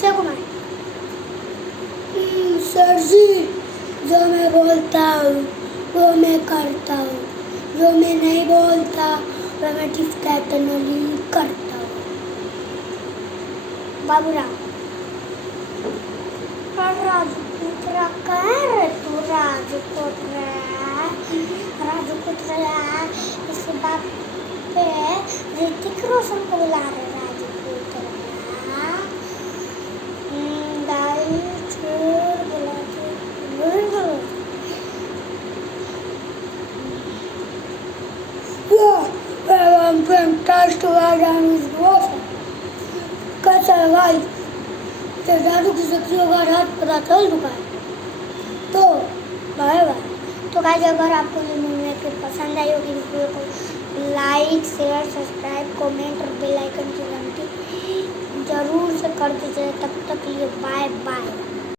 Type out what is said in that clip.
Akshay Kumar. Sir जी, जो मैं बोलता हूँ वो मैं करता हूँ, जो मैं नहीं बोलता वो मैं डिस्कैटनली करता हूँ। बाबूराव। राजपुत्र कहाँ रे तू? राजपुत्र इस बात पे ऋतिक रोशन को बुला रहे। राजपुत्र दाई छोड़ बुलाते I'm fantastic and is awesome. कैसा है भाई? तो जादू की शक्तियों का राज पता चल चुका है। तो बाय बाय। तो गाइस, अगर आपको ये मूवी पसंद आई होगी वीडियो को लाइक शेयर सब्सक्राइब कमेंट और बेल आइकन की घंटी जरूर से कर दीजिए। तब तक लिए बाय बाय।